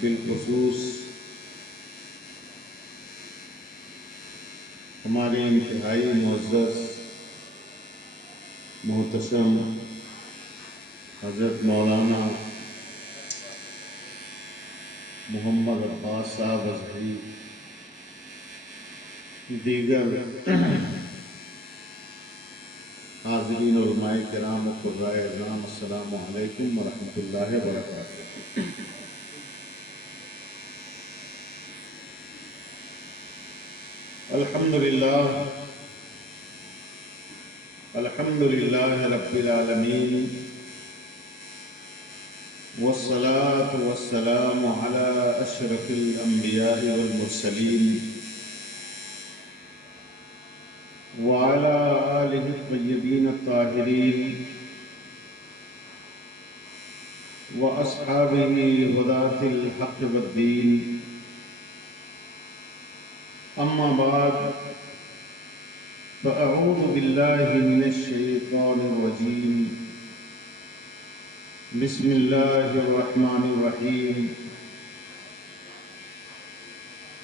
بالخصوص ہمارے انتہائی معزز محتشم حضرت مولانا محمد عباس صاحب اظہری، دیگر حاضرین علماء کرام و قرائے اعظام، السلام علیکم ورحمۃ اللہ وبرکاتہ۔ الحمد للہ رب العالمین، والصلاة والسلام على اشرف الانبیاء والمرسلین وعلى آلہ الطیبین الطاہرین واصحابہ ہداة الحق والدین، اما بعد فاعوذ باللہ من الشیطان الرجیم، بسم اللہ الرحمن الرحیم،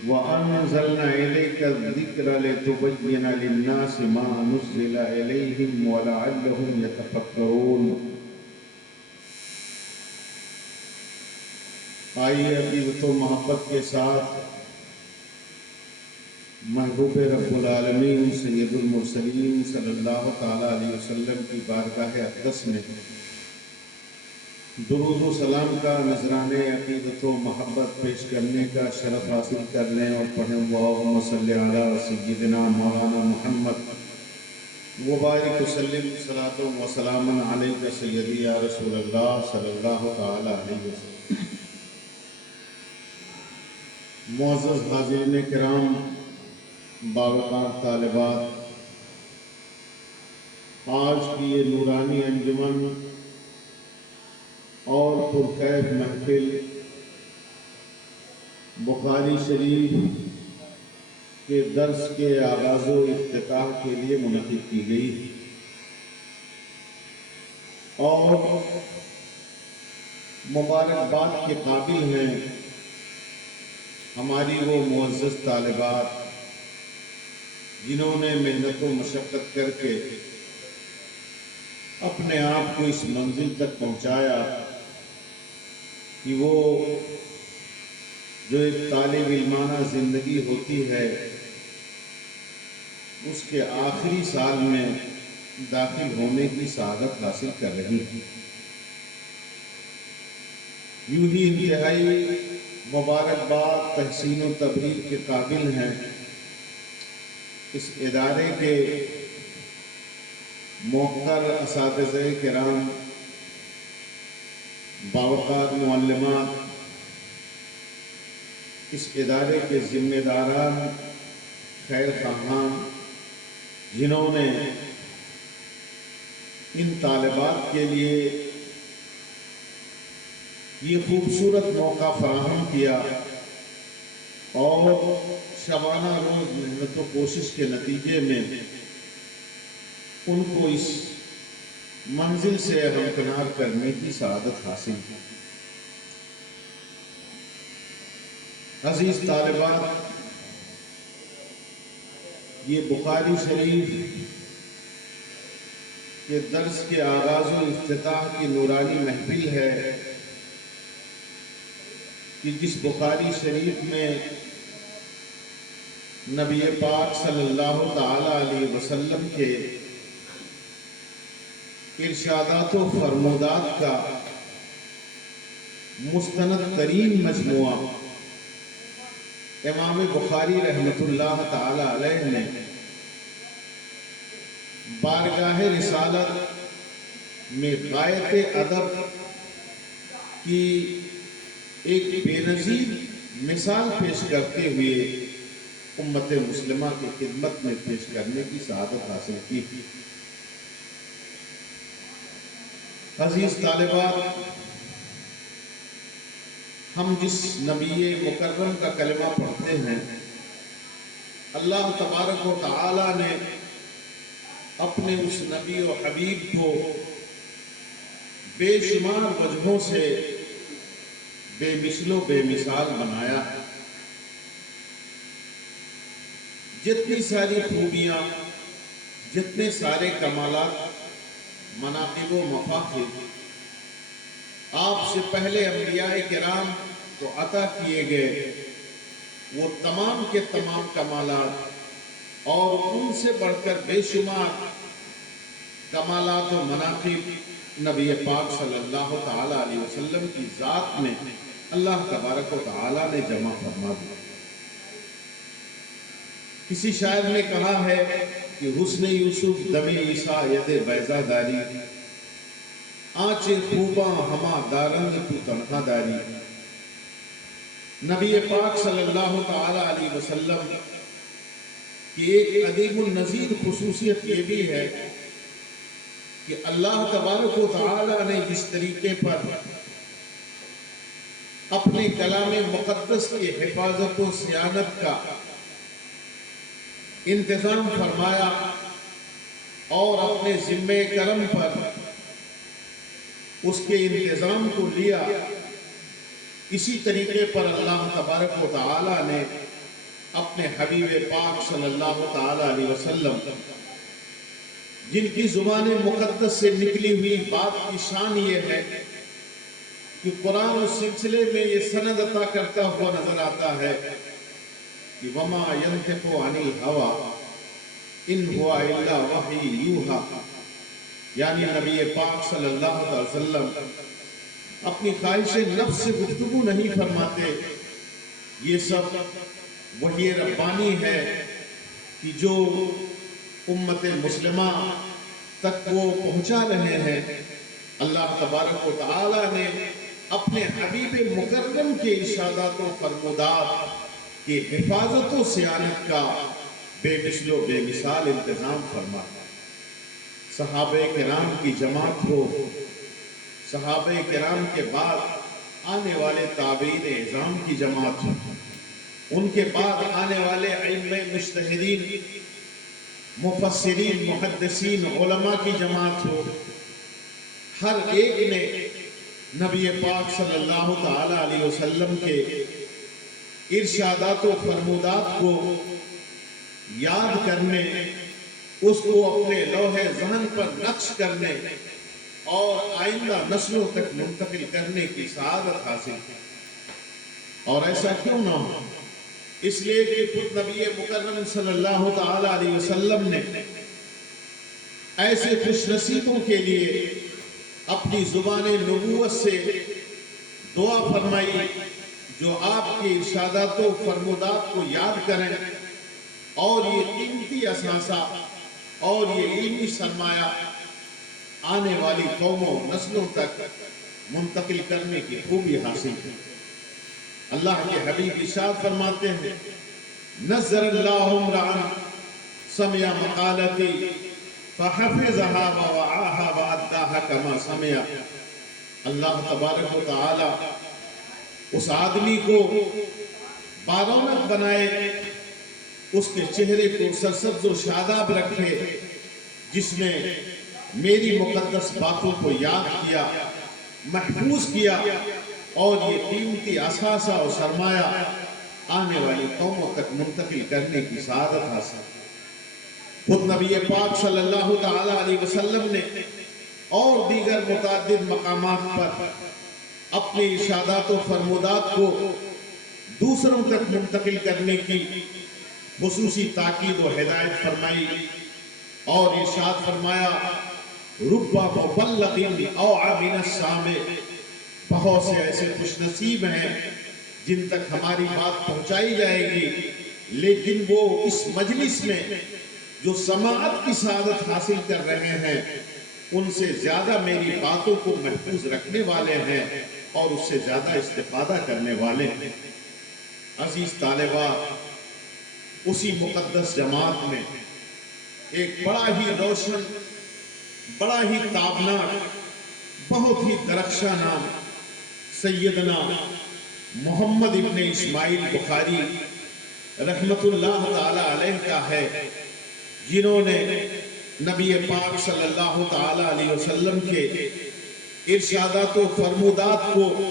وَأَنزَلْنَا إِلَيْكَ الذِّكْرَ لِتُبَيِّنَ لِلنَّاسِ مَا نُزِّلَ إِلَيْهِمْ وَلَعَلَّهُمْ يَتَفَكَّرُونَ۔ آئیے عقیدت و محبت کے ساتھ محبوب رب العالمین سید المرسلین صلی اللہ تعالیٰ علیہ وسلم کی بارگاہ اقدس میں درود و سلام کا نذرانِ عقیدت و محبت پیش کرنے کا شرف حاصل کر لیں اور پڑھیں اللہم صلی علی سیدنا مولانا محمد وبارک وسلم صلاۃ و سلاما علیک سیدی یا رسول اللہ صلی اللہ تعالیٰ علیہ وسلم۔ معزز حاضرین کرام، باوقار طالبات، آج کی یہ نورانی انجمن اور پرکیف محفل بخاری شریف کے درس کے آغاز و افتتاح کے لیے منعقد کی گئی، اور مبارکباد کے قابل ہیں ہماری وہ معزز طالبات جنہوں نے محنت و مشقت کر کے اپنے آپ کو اس منزل تک پہنچایا کہ وہ جو ایک طالب علمانہ زندگی ہوتی ہے اس کے آخری سال میں داخل ہونے کی سعادت حاصل کر رہی ہیں۔ یوں ہی انتہائی مبارکباد، تحسین و تبریک کے قابل ہیں اس ادارے کے موقر اساتذہ کرام، باوقار معلمات، اس ادارے کے ذمہ داران، خیر خواہان، جنہوں نے ان طالبات کے لیے یہ خوبصورت موقع فراہم کیا اور شبانہ روز محنت و کوشش کے نتیجے میں ان کو اس منزل سے ہمکنار کرنے کی سعادت حاصل کی۔ عزیز طالبات، یہ بخاری شریف کے درس کے آغاز و افتتاح کی نورانی محفل ہے کہ جس بخاری شریف میں نبی پاک صلی اللہ تعالیٰ علیہ وسلم کے ارشادات و فرمودات کا مستند ترین مجموعہ امام بخاری رحمۃ اللہ تعالی علیہ نے بارگاہ رسالت میں غایت ادب کی ایک بے نظیر مثال پیش کرتے ہوئے امت مسلمہ کی خدمت میں پیش کرنے کی سعادت حاصل کی۔ عزیز طالبات، ہم جس نبی مکرم کا کلمہ پڑھتے ہیں، اللہ تبارک و تعالی نے اپنے اس نبی و حبیب کو بے شمار وجہوں سے بے مثل و بے مثال بنایا. جتنی ساری خوبیاں، جتنے سارے کمالات، مناقب و مفاخر آپ سے پہلے انبیاء کرام کو عطا کیے گئے، وہ تمام کے تمام کمالات اور ان سے بڑھ کر بے شمار کمالات و مناقب نبی پاک صلی اللہ تعالی علیہ وسلم کی ذات میں اللہ تبارک و تعالی نے جمع فرما دیا. کسی شاعر نے کہا ہے کہ حسن یوسف دم عیسیٰ ید بیضا داری، آنچ خوباں ہما دارند تو تنہا داری. نبی پاک صلی اللہ تعالی علیہ وسلم کی ایک عظیم النظیر خصوصیت یہ بھی ہے کہ اللہ تبارک و تعالی نے جس طریقے پر اپنے کلام مقدس کی حفاظت و صیانت کا انتظام فرمایا اور اپنے ذمہ کرم پر اس کے انتظام کو لیا، اسی طریقے پر اللہ تبارک و تعالی نے اپنے حبیب پاک صلی اللہ تعالی علیہ وسلم، جن کی زبان مقدس سے نکلی ہوئی بات کی شان یہ ہے کہ قرآن اس سلسلے میں یہ سند عطا کرتا ہوا نظر آتا ہے کہ وما ينطق عن الهوى ان هو الا وحی یوحی، یعنی نبی پاک صلی اللہ علیہ وسلم اپنی خواہش نفس سے گفتگو نہیں فرماتے. یہ سب وحی ربانی ہے کہ جو امت مسلمہ تک وہ پہنچا رہے ہیں. اللہ تبارک و تعالی نے اپنے حبیب مکرم کے ارشادات و فرمودات کی حفاظت و صیانت کا بے مثل و بے مثال انتظام فرمایا. صحابہ کرام کی جماعت ہو، صحابہ کرام کے بعد آنے والے تابعین اعظام کی جماعت ہو، ان کے بعد آنے والے ائمہ مجتہدین، مفسرین، محدثین، علماء کی جماعت ہو، ہر ایک نے نبی پاک صلی اللہ تعالی علیہ وسلم کے ارشادات و فرمودات کو یاد کرنے، اس کو اپنے لوح ذہن پر نقش کرنے اور آئندہ نسلوں تک منتقل کرنے کی سعادت حاصل کی. اور ایسا کیوں نہ ہو؟ اس لیے کہ خود نبی مکرم صلی اللہ تعالی علیہ وسلم نے ایسے خوش نصیبوں کے لیے اپنی زبان نبوت سے دعا فرمائی جو آپ کے ارشادات و فرمودات کو یاد کریں اور یہ قیمتی اثاثہ اور یہ علمی سرمایہ آنے والی قوموں نسلوں تک منتقل کرنے کی خوبی حاصل کی. اللہ کے حبیب ارشاد فرماتے ہیں نظر اللہ امرأ سمع مقالتی فحفظها ووعاها وأداها كما سمع. اللہ تبارک و تعالی اس آدمی کو بارونق بنائے، اس کے چہرے کو سرسبز و شاداب رکھے جس نے میری مقدس باتوں کو یاد کیا، محفوظ کیا اور یہ قیمتی اثاثہ و سرمایہ آنے والی قوموں تک منتقل کرنے کی سعادت حاصل. خود نبی پاک صلی اللہ تعالی علیہ وسلم نے اور دیگر متعدد مقامات پر اپنے ارشادات و فرمودات کو دوسروں تک منتقل کرنے کی خصوصی تاکید و ہدایت فرمائی اور ارشاد فرمایا رب مبلغ اوعى من السامع. بہت سے ایسے خوش نصیب ہیں جن تک ہماری بات پہنچائی جائے گی، لیکن وہ اس مجلس میں جو سماعت کی سعادت حاصل کر رہے ہیں ان سے زیادہ میری باتوں کو محفوظ رکھنے والے ہیں اور اس سے زیادہ استفادہ کرنے والے ہیں. عزیز طالبہ، اسی مقدس جماعت میں ایک بڑا ہی روشن، بڑا ہی تابناک، بہت ہی درخشاں نام سیدنا محمد ابن اسماعیل بخاری رحمت اللہ تعالی علیہ کا ہے، جنہوں نے نبی پاک صلی اللہ تعالی علیہ وسلم کے ارشادات و فرمودات کو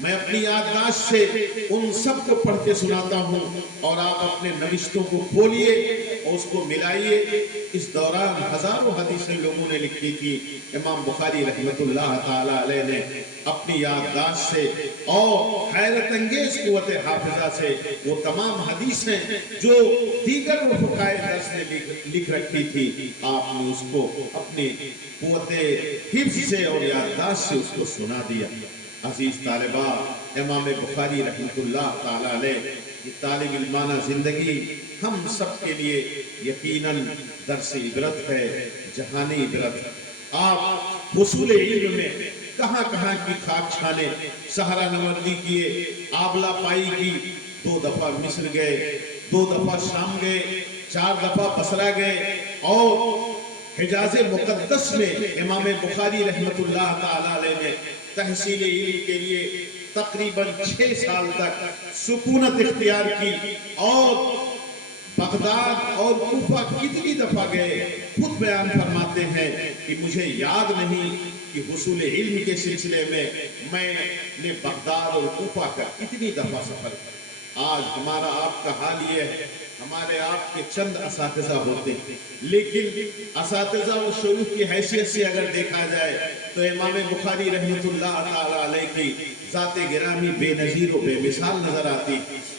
میں اپنی یادداشت سے ان سب کو پڑھ کے سناتا ہوں اور آپ اپنے نوشتوں کو کھولیے اور اس کو ملائیے۔ اس دوران ہزاروں حدیثیں لوگوں نے لکھی تھی، امام بخاری رحمۃ اللہ تعالی علیہ نے اپنی یادداشت سے اور حیرت انگیز قوت حافظہ سے وہ تمام حدیثیں جو دیگر فقہائے درس نے لکھ رکھی تھی، آپ نے اس کو اپنی قوت حفظ سے اور یادداشت سے اس کو سنا دیا۔ عزیز طالبہ، امام بخاری رحمۃ اللہ تعالی علیہ یہ طالب علمانہ زندگی ہم سب کے لیے یقیناً درس عبرت ہے، جہانی عبرت۔ آپ حصول علم میں کہاں کہاں کی خاک چھانے، سہارا نوردی کیے، آبلا پائی کی، 2 دفعہ مصر گئے، 2 دفعہ شام گئے، 4 دفعہ بصرہ گئے، اور حجاز مقدس میں امام بخاری رحمۃ اللہ تعالی علیہ نے تحصیل علم کے لیے تقریباً 6 سال تک سکونت اختیار کی، اور بغداد اور کوفہ کتنی دفعہ گئے خود بیان فرماتے ہیں کہ مجھے یاد نہیں کہ حصول علم کے سلسلے میں نے بغداد اور کوفہ کا کتنی دفعہ سفر کیا۔ آج ہمارا آپ کا حال یہ ہے، ہمارے آپ کے چند اساتذہ ہوتے ہیں، لیکن اساتذہ و شیوخ کی حیثیت سے اگر دیکھا جائے تو امام بخاری رحمۃ اللہ تعالی علیہ کی ذات گرامی بے نظیر و بے مثال نظر آتی۔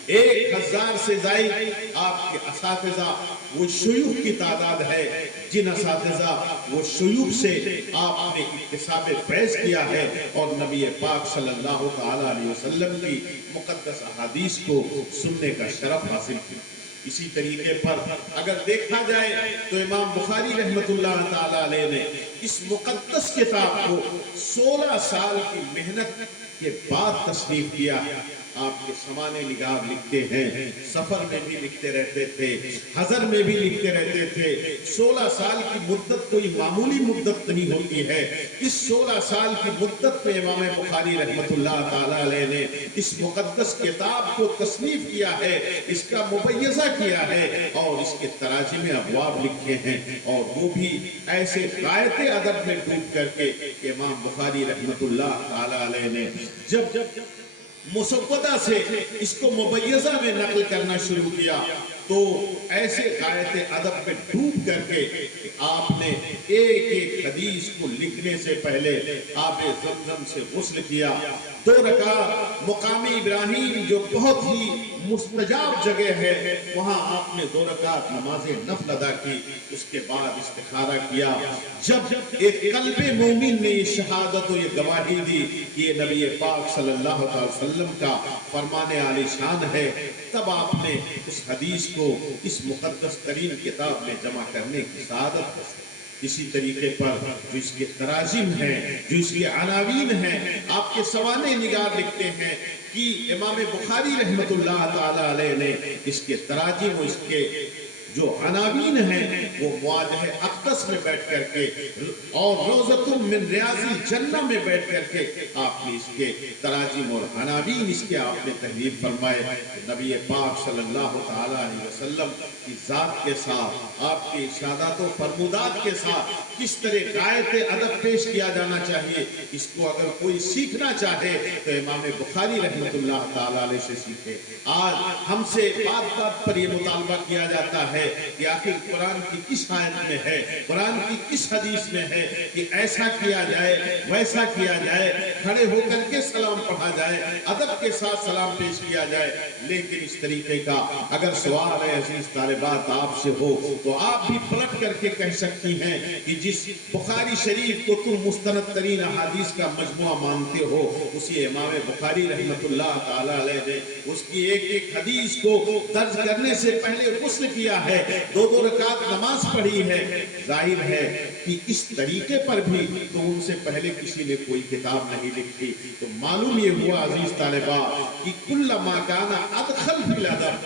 1000 سے زائد آپ کے اساتذہ وہ شیوخ کی تعداد ہے، جن اساتذہ وہ شیوخ سے آپ نے اکتساب فیض کیا ہے اور نبی پاک صلی اللہ تعالی علیہ وسلم کی مقدس احادیث کو سننے کا شرف حاصل کیا۔ اسی طریقے پر اگر دیکھا جائے تو امام بخاری رحمۃ اللہ تعالی علیہ نے اس مقدس کتاب کو 16 سال کی محنت کے بعد تصنیف کیا۔ آپ کے سمانے نگار لکھتے ہیں، سفر میں بھی لکھتے رہتے تھے، حضر میں بھی لکھتے رہتے تھے۔ 16 سال کی مدت کوئی معمولی مدت نہیں ہوتی ہے۔ اس 16 سال کی مدت میں امام بخاری رحمۃ اللہ تعالی علیہ نے اس مقدس کتاب کو تصنیف کیا ہے، اس کا مبیضہ کیا ہے، اور اس کے تراجم ابواب لکھے ہیں، اور وہ بھی ایسے غایت ادب میں ڈوب کر کے کہ امام بخاری رحمۃ اللہ تعالی علیہ نے جب مسودہ سے اس کو مبیضہ میں نقل کرنا شروع کیا تو ایسے غایت ادب میں ڈوب کر کے آپ نے ایک ایک حدیث کو لکھنے سے پہلے آب زمزم سے غسل کیا، 2 رکعت مقام ابراہیم جو بہت ہی مستجاب جگہ ہے وہاں آپ نے 2 رکعت نماز نفل ادا کی، اس کے بعد استخارہ کیا۔ جب ایک قلب مومن نے یہ شہادت و یہ گواہی دی کہ یہ نبی پاک صلی اللہ علیہ وسلم کا فرمان عالی شان ہے، تب آپ نے اس حدیث کو اس مقدس ترین کتاب میں جمع کرنے کی سعادت حاصل۔ اسی طریقے پر جو اس کے تراجم ہیں، جو اس کے عناوین ہیں، آپ کے سوانح نگار لکھتے ہیں کہ امام بخاری رحمۃ اللہ تعالی علیہ نے اس کے تراجم و اس کے جو عناوین ہیں وہ مواجہ اقدس میں بیٹھ کر کے اور روضۃ من ریاض الجنہ میں بیٹھ کر کے آپ نے اس کے تراجم اور عناوین اس کے آپ نے تحریر فرمائے۔ نبی پاک صلی اللہ تعالی علیہ وسلم کی ذات کے ساتھ، آپ کے ارشادات و فرمودات کے ساتھ کس طرح غایت ادب پیش کیا جانا چاہیے، اس کو اگر کوئی سیکھنا چاہے تو امام بخاری رحمۃ اللہ تعالی علیہ سے سیکھے۔ آج ہم سے بات بات پر یہ مطالبہ کیا جاتا ہے کہ آخر قرآن کی کس آیت میں ہے، قرآن کی کس حدیث میں ہے کہ ایسا کیا جائے ویسا کیا جائے، کھڑے ہو کر کے سلام پڑھا جائے، ادب کے ساتھ سلام پیش کیا جائے۔ لیکن اس طریقے کا اگر سوال ہے عزیز طالبات آپ سے ہو تو آپ بھی پلٹ کر کے کہہ سکتی ہیں کہ جس بخاری شریف کو تم مستند ترین احادیث کا مجموعہ مانتے ہو، اسی امام بخاری رحمۃ اللہ تعالی علیہ نے اس کی ایک ایک حدیث کو درج کرنے سے پہلے غسل کیا ہے، 2 رکعت نماز پڑھی ہے۔ ظاہر ہے کہ اس طریقے پر بھی تو ان سے پہلے کسی نے کوئی کتاب نہیں لکھی۔ تو معلوم یہ ہوا عزیز طالبہ کہ کل ما کان ادخل فی الادب،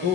2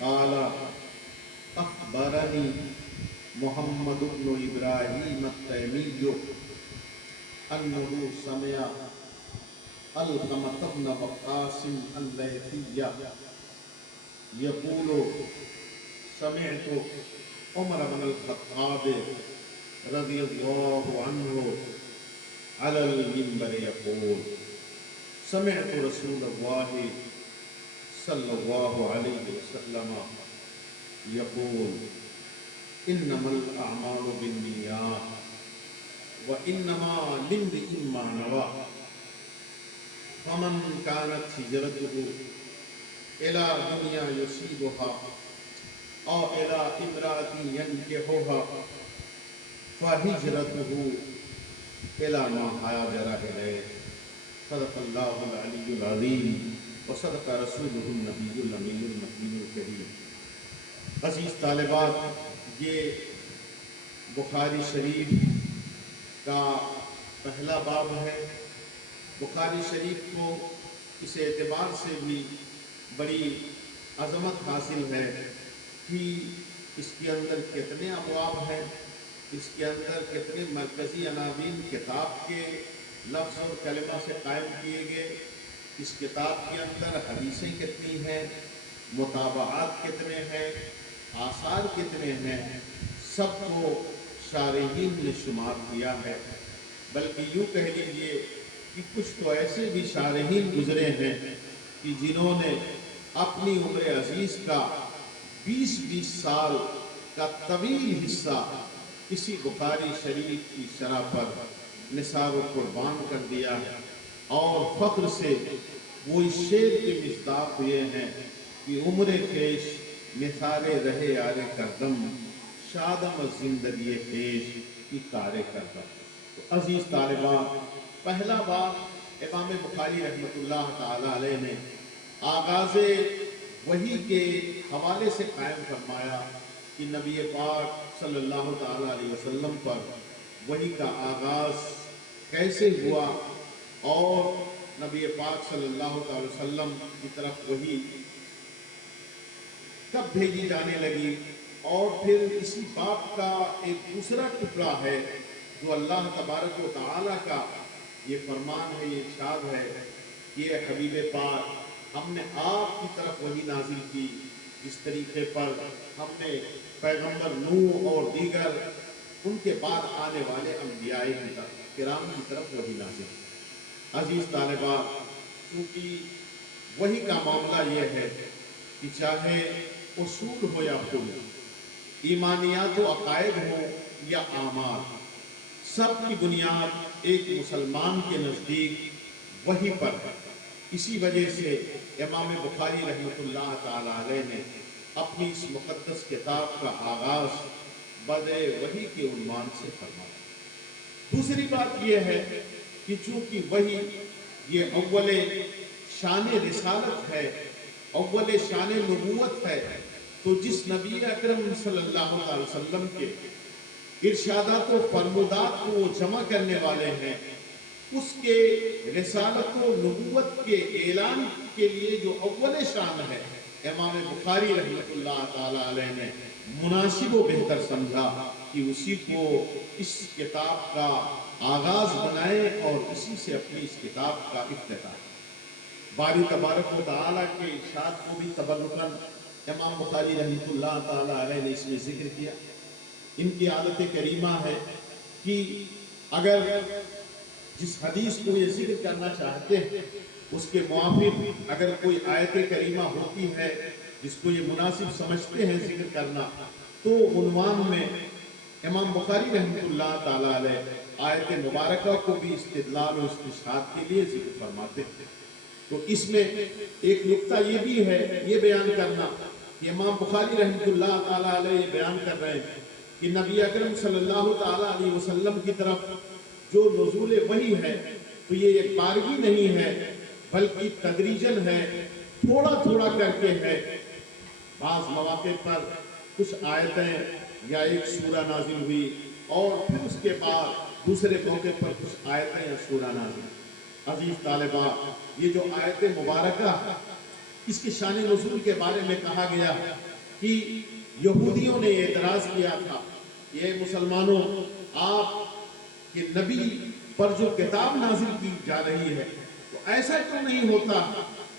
قال اخبرني محمد بن ابراہیم التیمی انه سمع علقمة بن وقاص الليثي يقول سمعت عمر بن الخطاب رضي الله عنه على المنبر يقول سمعت رسول الله صلى الله عليه وسلم يقول انما الاعمال بالنيات وانما لامرئ ما نوى فمن كانت هجرته الى دنيا يصيبها او الى امرأة ينكحها فهجرته الى ما هاجر اليه صدق الله العلي العظيم وصدق رسوله النبي الامين المكين الكريم۔ عزیز طالبات، یہ بخاری شریف کا پہلا باب ہے۔ بخاری شریف کو اس اعتبار سے بھی بڑی عظمت حاصل ہے کہ اس کے اندر کتنے ابواب ہیں، اس کے اندر کتنے مرکزی عناوین کتاب کے لفظ اور کلمہ سے قائم کیے گئے، اس کتاب کے اندر حدیثیں کتنی ہیں، مطابعات کتنے ہیں، آثار کتنے ہیں، سب کو شارحین نے شمار کیا ہے۔ بلکہ یوں کہہ لیجئے کہ کچھ تو ایسے بھی شارحین گزرے ہیں کہ جنہوں نے اپنی عمر عزیز کا 20-20 سال کا طویل حصہ کسی بخاری شریف کی شرح پر نثار و قربان کر دیا ہے، اور فخر سے وہ اس شعر کے مصداق ہوئے ہیں کہ عمر پیش نثارے رہے یار کردم شادم زندگی پیش کی کارے کردم۔ تو عزیز طالبان، پہلا باب امام بخاری رحمۃ اللہ تعالی علیہ نے آغاز وحی کے حوالے سے قائم فرمایا کہ نبی پاک صلی اللہ تعالی علیہ وسلم پر وحی کا آغاز کیسے ہوا، اور نبی پاک صلی اللہ تعالی وسلم کی طرف وحی کب بھیجی جانے لگی۔ اور پھر اسی باب کا ایک دوسرا ٹکڑا ہے جو اللہ تبارک و تعالی کا یہ فرمان ہے، یہ ارشاد ہے کہ یہ حبیب پاک ہم نے آپ کی طرف وحی نازل کی جس طریقے پر ہم نے پیغمبر نوح اور دیگر ان کے بعد آنے والے انبیاء کرام کی طرف وحی نازل کی۔ عزیز طالبہ، چونکہ وحی کا معاملہ یہ ہے کہ چاہے اصول ہو یا فروع، ایمانیات و عقائد ہوں یا اعمال، سب کی بنیاد ایک مسلمان کے نزدیک وحی پر ہے۔ اسی وجہ سے امام بخاری رحمۃ اللہ تعالی علیہ نے اپنی اس مقدس کتاب کا آغاز بدء وحی کے عنوان سے فرمایا۔ دوسری بات یہ ہے کہ چونکہ وحی یہ اول شان رسالت ہے، اول شان نبوت ہے، تو جس نبی اکرم صلی اللہ علیہ وسلم کے ارشادات و فرمودات کو وہ جمع کرنے والے ہیں، اس کے رسالت و نبوت کے اعلان کے لیے جو اول شان ہے، امام بخاری رحمۃ اللہ تعالی علیہ نے مناسب و بہتر سمجھا کہ اسی کو اس کتاب کا آغاز بنائے اور اسی سے اپنی اس کتاب کا افتتاح۔ باری تبارک و تعالیٰ کے ارشاد کو بھی تبرکاً امام بخاری رحمۃ اللہ تعالی علیہ نے اس میں ذکر کیا۔ ان کی عادت کریمہ ہے کہ اگر جس حدیث کو یہ ذکر کرنا چاہتے ہیں اس کے موافق اگر کوئی آیت کریمہ ہوتی ہے جس کو یہ مناسب سمجھتے ہیں ذکر کرنا، تو عنوان میں امام بخاری رحمۃ اللہ تعالی علیہ آیت مبارکہ کو بھی استدلال و استشہاد کے لیے ذکر فرماتے ہیں۔ تو اس میں ایک نقطہ یہ بھی ہے، یہ بیان کرنا کہ امام بخاری رحمۃ اللہ تعالی علیہ یہ بیان کر رہے ہیں کہ نبی اکرم صلی اللہ تعالی علیہ وسلم کی طرف جو نزول وحی ہے تو یہ ایک بارگی نہیں ہے بلکہ تدریجاً ہے، تھوڑا تھوڑا کر کے ہے۔ بعض مواقع پر کچھ آیتیں یا ایک سورہ نازل ہوئی اور پھر اس کے بعد دوسرے موقع پر کچھ آیتیں یا سورہ نازل ہوئی۔ عزیز طالبہ، یہ جو آیت مبارکہ اس کی شان نزول کے بارے میں کہا گیا کہ یہودیوں نے اعتراض کیا تھا کہ اے مسلمانوں، آپ کے نبی پر جو کتاب نازل کی جا رہی ہے تو ایسا کیوں نہیں ہوتا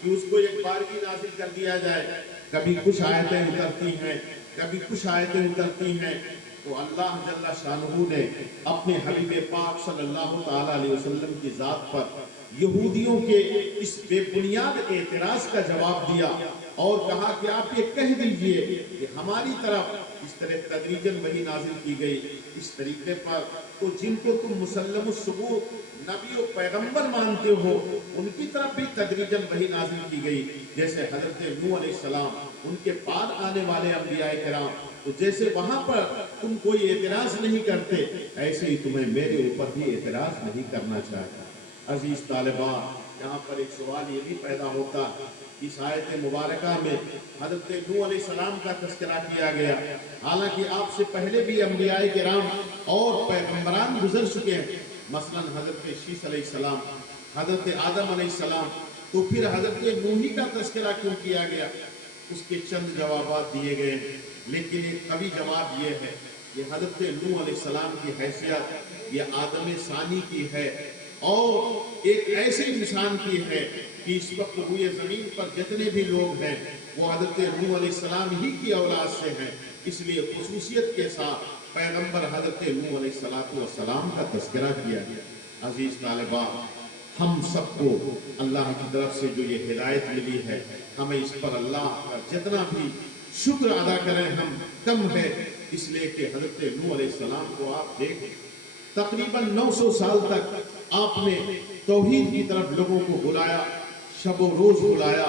کہ اس کو ایک بار کی نازل کر دیا جائے؟ کبھی کچھ آیتیں اترتی ہیں، کبھی کچھ آیتیں اترتی ہیں۔ تو اللہ جل شانہ نے اپنے حبیب پاک صلی اللہ تعالیٰ علیہ وسلم کی ذات پر یہودیوں کے اس بے بنیاد اعتراض کا جواب دیا اور کہا کہ آپ یہ کہہ دیجئے کہ ہماری طرف اس طرح تدریجاً وحی نازل کی گئی اس طریقے پر، تو جن کو تم مسلم الثبوت نبی و پیغمبر مانتے ہو ان کی طرف بھی تدریجاً وحی نازل کی گئی، جیسے حضرت نوح علیہ السلام، ان کے بعد آنے والے انبیاء کرام، تو جیسے وہاں پر تم کوئی اعتراض نہیں کرتے ایسے ہی تمہیں میرے اوپر بھی اعتراض نہیں کرنا چاہتا۔ عزیز طالبان، یہاں پر ایک سوال یہ بھی پیدا ہوتا ہے، اس آیت مبارکہ میں حضرت نوح علیہ السلام کا تذکرہ کیا گیا، حالانکہ آپ سے پہلے بھی انبیاء کرام اور پیغمبران گزر چکے ہیں، مثلا حضرت شیث علیہ السلام، حضرت آدم علیہ السلام، تو پھر حضرت نوح کا تذکرہ کیوں کیا گیا؟ اس کے چند جوابات دیے گئے، لیکن ایک قوی جواب یہ ہے کہ حضرت نوح علیہ السلام کی حیثیت یہ آدم ثانی کی ہے اور ایک ایسے انسان کی ہے کہ اس وقت روئے زمین پر جتنے بھی لوگ ہیں وہ حضرت نوح علیہ السلام ہی کی اولاد سے ہیں، اس لیے خصوصیت کے ساتھ پیغمبر حضرت نوح علیہ السلام کا تذکرہ کیا گیا۔ عزیز طالبان، ہم سب کو اللہ کی طرف سے جو یہ ہدایت ملی ہے، ہمیں اس پر اللہ کا جتنا بھی شکر ادا کریں ہم کم ہے، اس لیے کہ حضرت نوح علیہ السلام کو آپ دیکھیں، تقریباً 900 سال تک آپ نے توحید کی طرف لوگوں کو بلایا، شب و روز بلایا،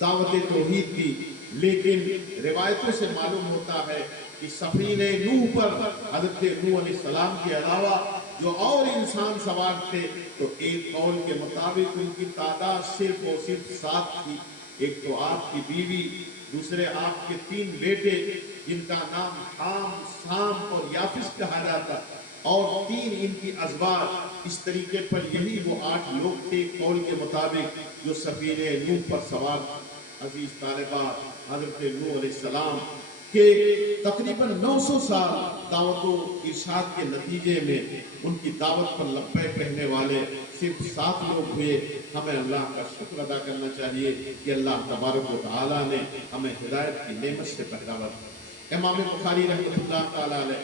دعوت توحید کی، لیکن روایتوں سے معلوم ہوتا ہے کہ سفینہ نوح پر حضرت نوح علیہ السلام کے علاوہ جو اور انسان سوار تھے تو ایک قول کے مطابق ان کی تعداد صرف اور صرف 7 تھی۔ ایک تو آپ کی بیوی، دوسرے آپ کے 3 بیٹے جن کا نام حام، سام اور یافس کہا جاتا، اور 3 ان کی ازواج، اس طریقے پر یہی وہ 8 لوگ تھے قول کے مطابق جو سفینہ نوح پر سوار۔ عزیز طالبان، حضرت نوح علیہ السلام کہ تقریباً 900 سال دعوت و ارشاد کے نتیجے میں ان کی دعوت پر لبیک کہنے والے صرف 7 لوگ ہوئے۔ ہمیں اللہ کا شکر ادا کرنا چاہیے کہ اللہ تبارک و تعالیٰ نے ہمیں ہدایت کی نعمت سے بہرور کیا۔ امام بخاری رحمۃ اللہ تعالیٰ علیہ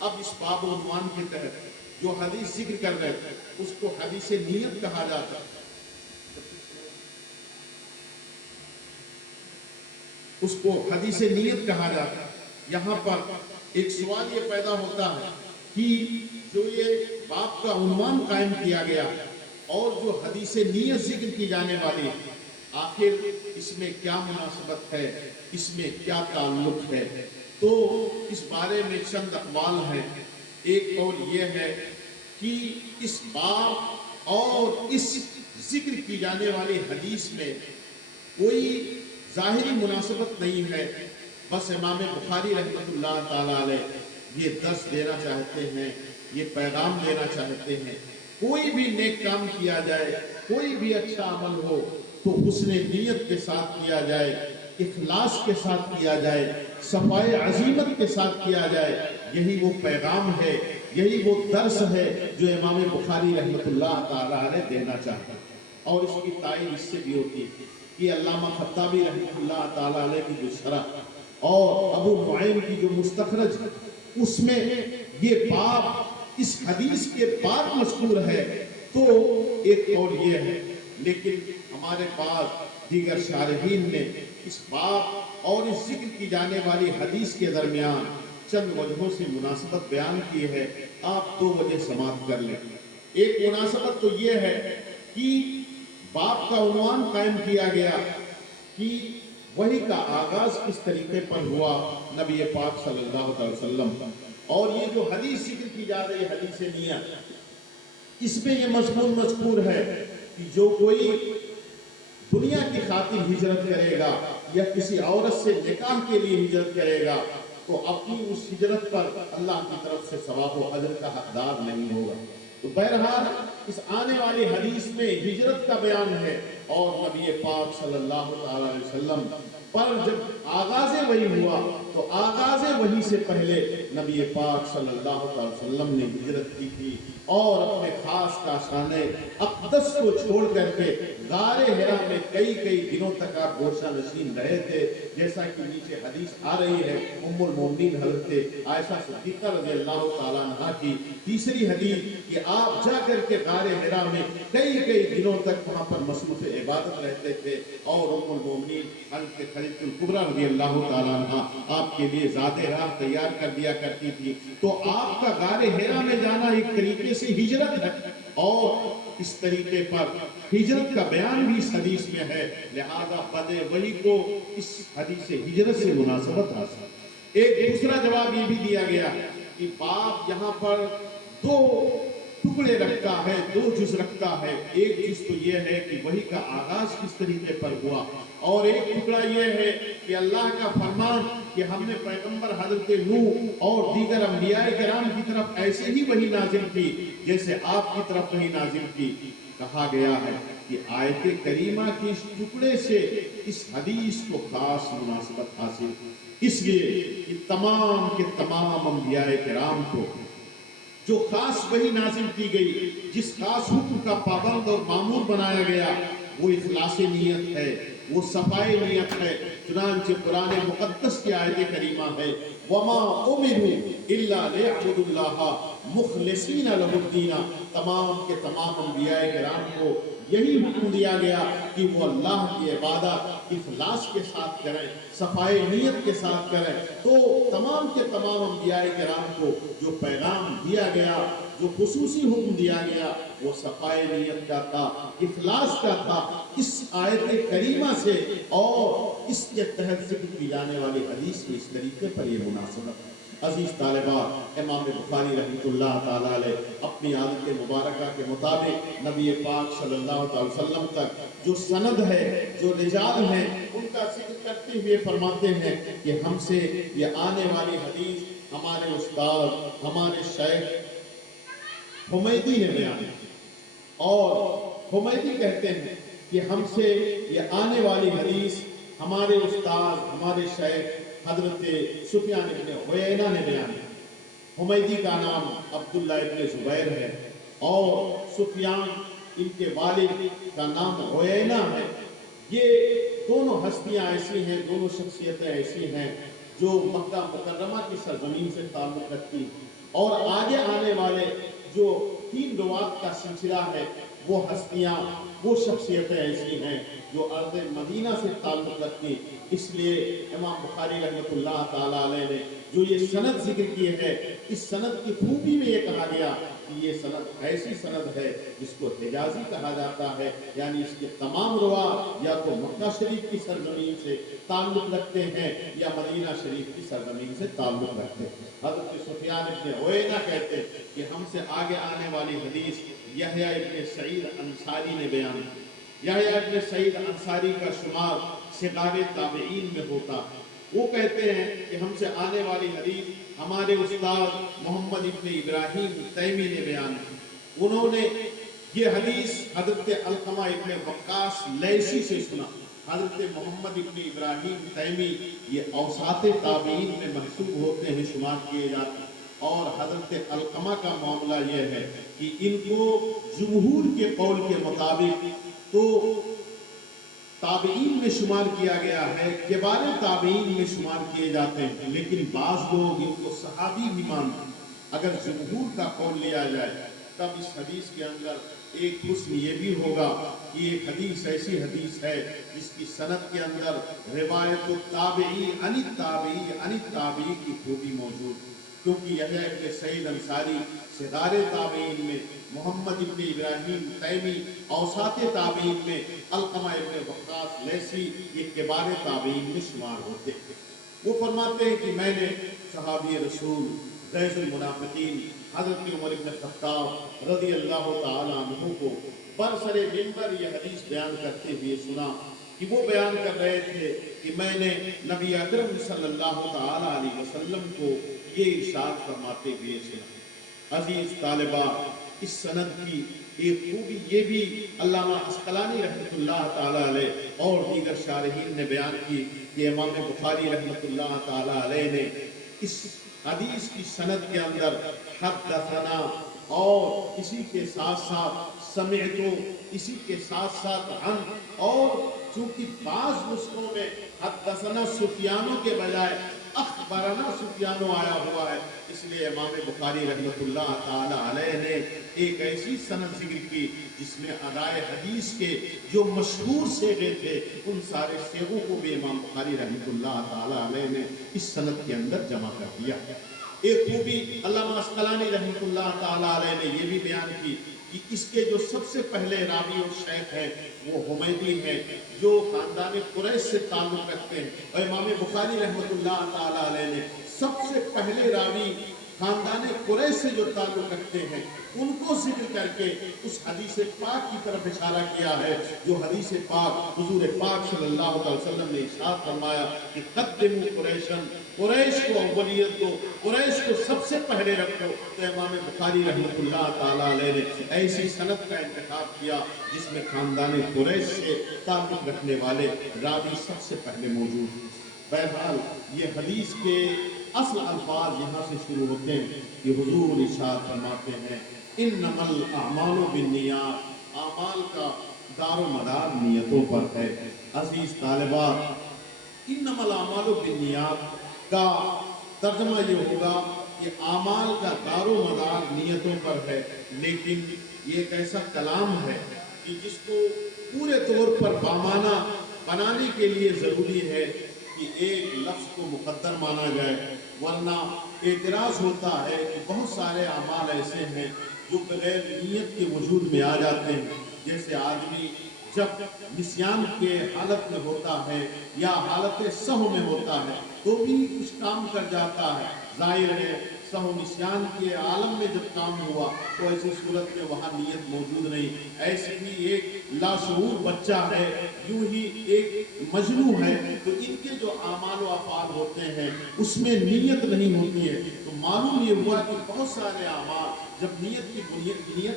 اب اس باب و عنوان کے تحت جو حدیث ذکر کر رہے تھے اس کو حدیث نیت کہا جاتا ہے، اس کو حدیث نیت کہا جاتا ہے۔ یہاں پر ایک سوال یہ پیدا ہوتا ہے کہ جو یہ باب کا عنوان قائم کیا گیا اور جو حدیث نیت ذکر کی جانے والی آخر اس میں کیا مناسبت ہے، اس میں کیا تعلق ہے؟ تو اس بارے میں چند اقوال ہیں۔ ایک قول یہ ہے کہ اس باب اور اس ذکر کی جانے والی حدیث میں کوئی ظاہری مناسبت نہیں ہے، بس امام بخاری رحمۃ اللہ تعالیٰ علیہ یہ درس دینا چاہتے ہیں، یہ پیغام دینا چاہتے ہیں، کوئی بھی نیک کام کیا جائے، کوئی بھی اچھا عمل ہو تو حسن نیت کے ساتھ کیا جائے، اخلاص کے ساتھ کیا جائے، صفائے عزیمت کے ساتھ کیا جائے، یہی وہ پیغام ہے، یہی وہ درس ہے جو امام بخاری رحمۃ اللہ تعالیٰ علیہ دینا چاہتے ہیں۔ اور اس کی تائید اس سے بھی ہوتی ہے کہ علامہ خطابی رحمۃ اللہ تعالیٰ علیہ کی جو شرح اور ابو نعیم کی جو مستخرج اس میں یہ باب اس حدیث کے بعد مذکور ہے، تو ایک قول یہ ہے، لیکن ہمارے پاس دیگر شارحین نے اس باب اور اس ذکر کی جانے والی حدیث کے درمیان چند وجہوں سے مناسبت بیان کی ہے۔ آپ 2 وجہ سماعت کر لیں۔ ایک مناسبت تو یہ ہے کہ باب کا عنوان قائم کیا گیا کہ وحی کا آغاز کس طریقے پر ہوا نبی پاک صلی اللہ علیہ وسلم، اور یہ جو حدیث ذکر کی جا رہی ہے حدیث نیت، اس میں یہ مضمون مذکور ہے کہ جو کوئی دنیا کی خاطر ہجرت کرے گا یا کسی عورت سے نکاح کے لیے ہجرت کرے گا تو اپنی اس ہجرت پر اللہ کی طرف سے ثواب و اجر کا حقدار نہیں ہوگا۔ تو بہرحال اس آنے والی حدیث میں ہجرت کا بیان ہے اور نبی پاک صلی اللہ علیہ وسلم پر جب آغاز وحی ہوا تو آغاز وحی سے پہلے نبی پاک صلی اللہ علیہ وسلم نے ہجرت کی تھی اور اپنے خاص کاشانِ اقدس کو چھوڑ کر کے غار حرا میں کئی دنوں تک آپ گوشہ نشین رہے تھے، جیسا کہ نیچے حدیث آ رہی ہے ام المومنین حضرت عائشہ صدیقہ رضی اللہ تعالیٰ عنہ کی تیسری حدیث کہ آپ جا کر کے غار حرا میں کئی دنوں تک وہاں پر مصروف عبادت رہتے تھے، اور ام المومنین حضرت خدیجہ الکبریٰ رضی اللہ تعالیٰ عنہ آپ کے لیے ذات راہ تیار کر دیا کرتی تھی۔ تو آپ کا غار حرا میں جانا ایک طریقے سے ہجرت ہے، اور اس طریقے پر ہجرت کا بیان بھی اس حدیث میں ہے، لہذا بدء وحی کو اس حدیث ہجرت سے مناسبت حاصل۔ ایک دوسرا جواب یہ بھی دیا گیا کہ باپ یہاں پر دو ٹکڑے رکھتا ہے، دو جز رکھتا ہے۔ ایک جز تو یہ ہے کہ وحی کا آغاز کس طریقے پر ہوا، اور ایک ٹکڑا یہ ہے کہ اللہ کا فرمان کہ ہم نے پیغمبر حضرت نوح اور دیگر انبیاء کرام کی طرف ایسے ہی وحی نازل کی جیسے آپ کی طرف وحی نازل کی۔ کہا گیا ہے کہ آیت کریمہ کی اس ٹکڑے سے اس حدیث کو خاص مناسبت حاصل، اس لیے کہ تمام کے تمام انبیاء کرام کو جو خاص وحی نازل کی گئی، جس خاص حکم کا پابند اور مامور بنایا گیا، وہ اخلاص نیت ہے، وہ صفائی نیت ہے۔ چنانچہ قرآن مقدس کی آیت کریمہ ہے وَمَا أُمِرُوا إِلَّا لِيَعْبُدُوا اللَّهَ مُخْلِصِينَ لَهُ الدِّينَ۔ تمام کے تمام انبیاء کرام کو یہی حکم دیا گیا کہ وہ اللہ کی عبادت اخلاص کے ساتھ کریں، صفائی نیت کے ساتھ کریں۔ تو تمام کے تمام انبیاء کرام کو جو پیغام دیا گیا، جو خصوصی حکم دیا گیا، وہ صفائی نیت کا تھا، اخلاص کا تھا۔ اس آیت کریمہ سے اور اس کے تحت ذکر کی جانے والی حدیث میں اس طریقے پر یہ مناسبت ہے۔ عزیز طالبات، امام بخاری رحمۃ اللہ تعالیٰ علیہ اپنی عادت مبارکہ کے مطابق نبی پاک صلی اللہ علیہ وسلم تک جو سند ہے، جو رجال ہیں، ان کا ذکر کرتے ہوئے فرماتے ہیں کہ ہم سے یہ آنے والی حدیث ہمارے استاد، ہمارے شیخ حمیدی نے بیان کی، اور حمیدی کہتے ہیں کہ ہم سے یہ آنے والی حدیث ہمارے استاد، ہمارے شیخ حضرت سفیان ابن عیینہ نے بیان کی۔ حمیدی کا نام عبداللہ ابن زبیر ہے، اور سفیان ان کے والد کا نام عیینہ ہے۔ یہ دونوں ہستیاں ایسی ہیں، دونوں شخصیتیں ایسی ہیں جو مکہ مکرمہ کی سرزمین سے تعلق رکھتی ہیں، اور آگے آنے والے جو 3 روات کا سلسلہ ہے، وہ ہستیاں، وہ شخصیتیں ایسی ہیں جو ارض مدینہ سے تعلق رکھتی۔ اس لیے امام بخاری رحمۃ اللہ تعالیٰ علیہ نے جو یہ سند ذکر کی ہے، اس سند کی خوبی میں یہ کہا گیا کہ یہ سند ایسی سند ہے جس کو حجازی کہا جاتا ہے، یعنی اس کے تمام رواة یا تو مکہ شریف کی سرزمین سے تعلق رکھتے ہیں یا مدینہ شریف کی سرزمین سے تعلق رکھتے ہیں۔ حضرت سفیان ابن عیینہ کہتے ہیں کہ ہم سے آگے آنے والی حدیث یحییٰ ابن سعید انصاری نے بیان کی۔ یحییٰ ابن سعید انصاری کا شمار صغار تابعین میں ہوتا ہے۔ وہ کہتے ہیں کہ ہم سے آنے والی حدیث ہمارے استاد محمد ابن ابراہیم تیمی نے بیان کی۔ انہوں نے یہ حدیث حضرت علقمہ ابن وقاص لیثی سے سنا۔ حضرت محمد ابن ابراہیم تیمی یہ اوساط تابعین میں محسوب ہوتے ہیں، شمار کیے جاتے ہیں، اور حضرت علقمہ کا معاملہ یہ ہے کہ ان کو جمہور کے قول کے مطابق تو تابعین میں شمار کیا گیا ہے، کبار تابعین میں شمار کیے جاتے ہیں، لیکن بعض لوگ ان کو صحابی بھی مانتے ہیں۔ اگر جمہور کا قول لیا جائے تب اس حدیث کے اندر ایک حسن یہ بھی ہوگا کہ ایک حدیث ایسی حدیث ہے جس کی سند کے اندر روایت التابعی عن التابعی عن التابعی کی خوبی موجود ہے، کیونکہ یحییٰ ابن سعید انصاری صغار تابعین میں، محمد ابن ابراہیم تیمی اوساط تابعین میں، علقمہ ابن وقاص لیثی یہ کبار تابعین میں شمار ہوتے ہیں۔ وہ فرماتے ہیں کہ میں نے صحابی رسول غیظ المنافقین حضرت عمر بن خطاب رضی اللہ تعالیٰ عنہ کو برسر منبر یہ حدیث بیان کرتے ہوئے سنا کہ وہ بیان کر رہے تھے کہ میں نے نبی اکرم صلی اللہ تعالیٰ علیہ وسلم کو یہ ارشاد فرماتے ہوئے سنا۔ عزیز طالبہ، اس سند کی ایک خوبی یہ بھی علامہ عسقلانی رحمۃ اللہ تعالی علیہ اور دیگر شارحین نے بیان کی کہ امام بخاری رحمۃ اللہ تعالی علیہ نے اس حدیث کی سند کے اندر حدثنا اور اسی کے ساتھ ساتھ سمعتو، اسی کے ساتھ ساتھ عن، اور چونکہ بعض نسخوں میں حدثنا سفیانو کے بجائے اخبرنا سفیانو آیا ہوا ہے، اس لیے امام بخاری رحمۃ اللہ تعالی علیہ نے ایک ایسی سند ذکر کی جس میں ادائے حدیث کے جو مشہور صیغے تھے ان سارے صیغوں کو بھی امام بخاری رحمۃ اللہ تعالی علیہ نے اس سند کے اندر جمع کر دیا۔ ایک خوبی علامہ عسقلانی رحمۃ اللہ تعالی علیہ نے یہ بھی بیان کی کہ اس کے جو سب سے پہلے راوی اور شیخ ہیں وہ حمیدی ہیں جو خاندان قریش سے تعلق رکھتے ہیں، اور امام بخاری رحمۃ اللہ تعالی علیہ نے سب سے پہلے راوی خاندان قریش سے جو تعلق رکھتے ہیں ان کو ذکر کر کے اس حدیث پاک کی طرف اشارہ کیا ہے جو حدیث پاک حضور پاک صلی اللہ علیہ وسلم نے ارشاد فرمایا کہ قدموا قریشن، قریش کو اولیت دو، قریش کو سب سے پہلے رکھو۔ تو امام بخاری رحمۃ اللہ تعالی علیہ نے ایسی سند کا انتخاب کیا جس میں خاندان قریش سے تعلق رکھنے والے راوی سب سے پہلے موجود ہیں۔ بہرحال یہ حدیث کے اصل الفاظ یہاں سے شروع ہوتے ہیں کہ حضور ارشاد فرماتے ہیں انما الاعمال بالنیات، اعمال کا دار و مدار نیتوں پر ہے۔ عزیز طالبات، انما الاعمال بالنیات کا ترجمہ یہ ہوگا کہ اعمال کا دار و مدار نیتوں پر ہے، لیکن یہ ایک ایسا کلام ہے کہ جس کو پورے طور پر بامعنی بنانے کے لیے ضروری ہے کہ ایک لفظ کو مقدر مانا جائے، ورنہ اعتراض ہوتا ہے کہ بہت سارے اعمال ایسے ہیں جو بغیر نیت کے وجود میں آ جاتے ہیں، جیسے آدمی جب نسیان کے حالت میں ہوتا ہے یا حالت سہو میں ہوتا ہے تو بھی کچھ کام کر جاتا ہے، ظاہر ہے سہو نسیان کے عالم میں جب کام ہوا تو ایسی صورت میں وہاں نیت موجود نہیں۔ ایسے ہی ایک لاشعور بچہ ہے، یوں ہی ایک مجنون ہے، تو ان کے جو اعمال و افعال ہوتے ہیں اس میں نیت نہیں ہوتی ہے، تو معلوم یہ ہوا کہ بہت سارے اعمال جب نیت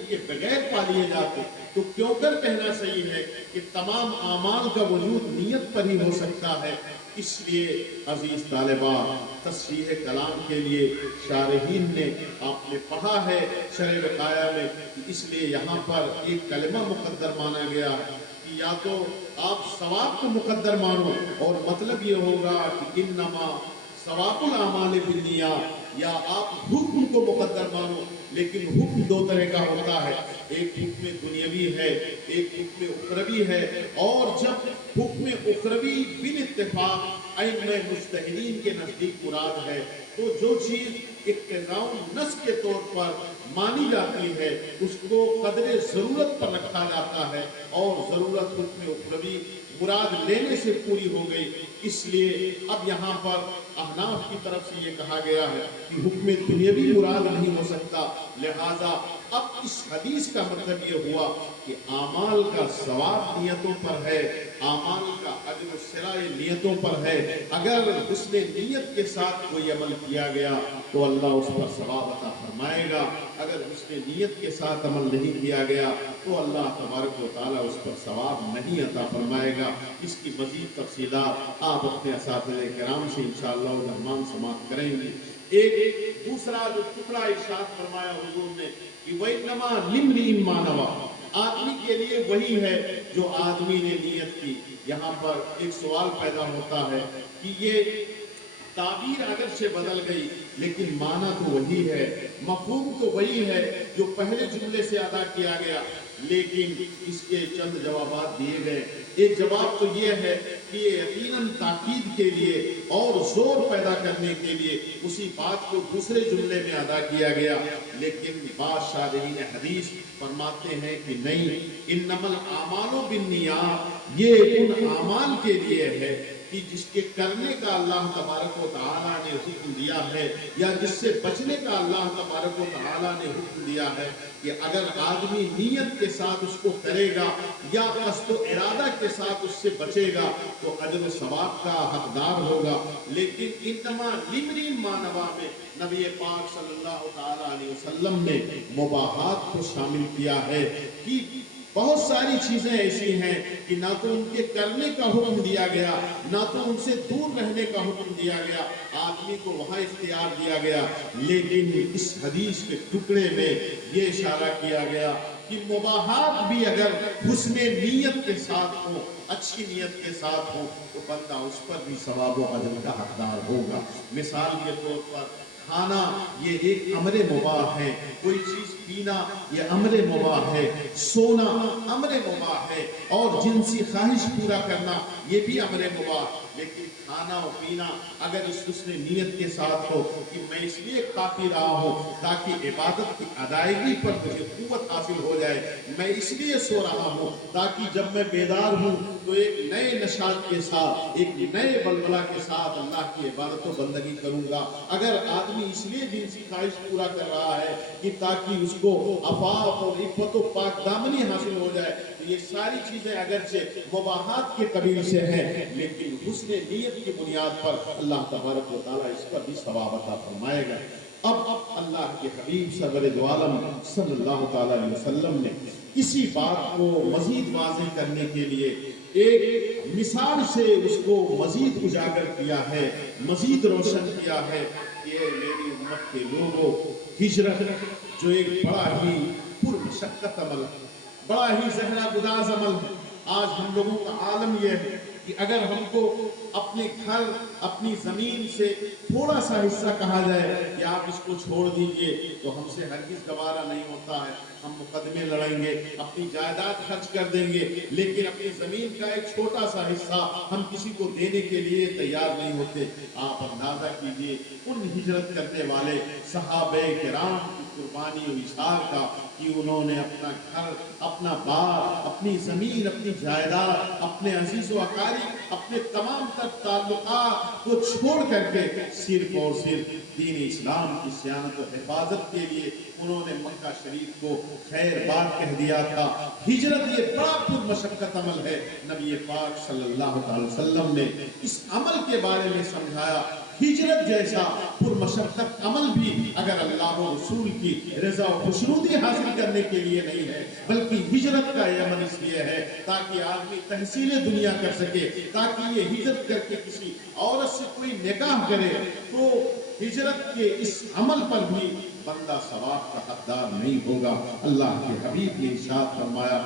کے بغیر پا لیے جاتے تو کیوں کر کہنا صحیح ہے کہ تمام اعمال کا وجود نیت پر ہی ہو سکتا ہے۔ اس لیے عزیز طالبان، تصحیح کلام کے لیے شارحین نے آپ نے پڑھا ہے شرح وقایہ میں کہ اس لیے یہاں پر ایک کلمہ مقدر مانا گیا ہے کہ یا تو آپ ثواب کو مقدر مانو اور مطلب یہ ہوگا کہ انما ثواب الاعمال بالنیات، یا آپ حکم کو مقدر مانو، لیکن حکم دو طرح کا ہوتا ہے، ایک حکم دنیاوی ہے، ایک حکم اخروی ہے، اور جب حکم اخروی بال اتفاق ائمہ مجتہدین کے نزدیک مراد ہے تو جو چیز اقتضاء النص کے طور پر مانی جاتی ہے اس کو قدر ضرورت پر رکھا جاتا ہے، اور ضرورت حکم اخروی مراد لینے سے پوری ہو گئی۔ اس لیے اب یہاں پر احناف کی طرف سے یہ کہا گیا ہے کہ حکم دنیاوی مراد نہیں ہو سکتا، لہذا اب اس حدیث کا مطلب یہ ہوا کہ اعمال کا ثواب نیتوں پر ہے، اعمال کا اجر و سرائے نیتوں پر ہے۔ اگر حسن نیت کے ساتھ کوئی عمل کیا گیا تو اللہ اس پر ثواب عطا فرمائے گا، اگر حسن نیت کے ساتھ عمل نہیں کیا گیا تو اللہ تبارک و تعالیٰ اس پر ثواب نہیں عطا فرمائے گا۔ اس کی مزید تفصیلات آپ اپنے اساتذہ کرام سے انشاءاللہ الرحمن سماعت کریں گے۔ ایک دوسرا جو ٹکڑا ارشاد فرمایا حضور نے کہ وَإِنَّمَا لِامْرِئٍ مَّا نَوَىٰ، آدمی کے لیے وہی ہے جو آدمی نے نیت کی۔ یہاں پر ایک سوال پیدا ہوتا ہے کہ یہ تعبیر اگر سے بدل گئی لیکن معنی تو وہی ہے، مفہوم تو وہی ہے جو پہلے جملے سے ادا کیا گیا، لیکن اس کے چند جوابات دیے گئے۔ ایک جواب تو یہ ہے کہ یہ یقیناً تاکید کے لیے اور زور پیدا کرنے کے لیے اسی بات کو دوسرے جملے میں ادا کیا گیا، لیکن بعض شارحین حدیث فرماتے ہیں کہ نہیں، انما الاعمال بالنیات یہ ان اعمال کے لیے ہے کہ جس کے کرنے کا اللہ تبارک و تعالیٰ نے حکم دیا ہے یا جس سے بچنے کا اللہ تبارک و تعالیٰ نے حکم دیا ہے کہ اگر آدمی نیت کے ساتھ اس کو کرے گا یا قصد و ارادہ کے ساتھ اس سے بچے گا تو اجر و ثواب کا حقدار ہوگا۔ لیکن انما لمرئ ما نویٰ میں نبی پاک صلی اللہ تعالیٰ علیہ وسلم نے مباحات کو شامل کیا ہے کہ بہت ساری چیزیں ایسی ہیں کہ نہ تو ان کے کرنے کا حکم دیا گیا نہ تو ان سے دور رہنے کا حکم دیا گیا، آدمی کو وہاں اختیار دیا گیا، لیکن اس حدیث کے ٹکڑے میں یہ اشارہ کیا گیا کہ مباحات بھی اگر حسن نیت کے ساتھ ہوں، اچھی نیت کے ساتھ ہوں تو بندہ اس پر بھی ثواب و اجر کا حقدار ہوگا۔ مثال کے طور پر کھانا یہ ایک امر مباح ہے، کوئی چیز پینا یہ امر مباح ہے، سونا امر مباح ہے، اور جنسی خواہش پورا کرنا یہ بھی امر مباح۔ لیکن کھانا اور پینا اگر اس حسن نیت کے ساتھ ہو کہ میں اس لیے کھا پی رہا ہوں تاکہ عبادت کی ادائیگی پر مجھے قوت حاصل ہو جائے، میں اس لیے سو رہا ہوں تاکہ جب میں بیدار ہوں تو ایک نئے نشاط کے ساتھ، ایک نئے بلبلہ کے ساتھ اللہ کی عبادت و بندگی کروں گا۔ اگر آدمی اس لیے جنسی خواہش پورا کر رہا ہے کہ تاکہ اس کو عفاف اور عفت و پاک دامنی حاصل ہو جائے، تو یہ ساری چیزیں اگرچہ مباحات کے قبیل سے ہیں لیکن حسن نیت کی بنیاد پر اللہ تبارک و تعالیٰ اس پر بھی ثواب عطا فرمائے گا۔ اب اللہ کے حبیب سرور دو عالم صلی اللہ تعالیٰ علیہ وسلم نے اسی بات کو مزید واضح کرنے کے لیے ایک مثال سے اس کو مزید اجاگر کیا ہے، مزید روشن کیا ہے کہ اے میری امت کے لوگوں، ہجرت جو ایک بڑا ہی پرمشقت عمل ہے، بڑا ہی زہرہ گداز عمل ہے۔ آج ہم لوگوں کا عالم یہ ہے کہ اگر ہم کو اپنے گھر اپنی زمین سے تھوڑا سا حصہ کہا جائے کہ آپ اس کو چھوڑ دیجئے تو ہم سے ہرگز گوارا نہیں ہوتا ہے، ہم مقدمے لڑیں گے، اپنی جائیداد خرچ کر دیں گے، لیکن اپنی زمین کا ایک چھوٹا سا حصہ ہم کسی کو دینے کے لیے تیار نہیں ہوتے۔ آپ اندازہ کیجئے ان ہجرت کرنے والے صحابہ کرام کی قربانی و اثار کا کہ انہوں نے اپنا گھر، اپنا باغ، اپنی زمین، اپنی جائیداد، اپنے عزیز و اقارب، اپنے تمام تر تعلقات کو چھوڑ کر کے صرف اور صرف دین اسلام کی صیانت و حفاظت کے لیے انہوں نے مکہ شریف کو خیر باد کہہ دیا تھا۔ ہجرت یہ بڑا پرمشقت عمل ہے۔ نبی پاک صلی اللہ علیہ وسلم نے اس عمل کے بارے میں سمجھایا، ہجرت جیسا پرمشقت عمل بھی اگر اللہ و رسول کی رضا و خوشنودی حاصل کرنے کے لیے نہیں ہے، بلکہ ہجرت کا یہ عمل اس لیے ہے تاکہ آدمی تحصیل دنیا کر سکے، تاکہ یہ ہجرت کر کے کسی عورت سے کوئی نکاح کرے، تو ہجرت کے اس عمل پر بھی بندہ ثواب کا حقدار نہیں ہوگا۔ اللہ کے حبیب نے ارشاد فرمایا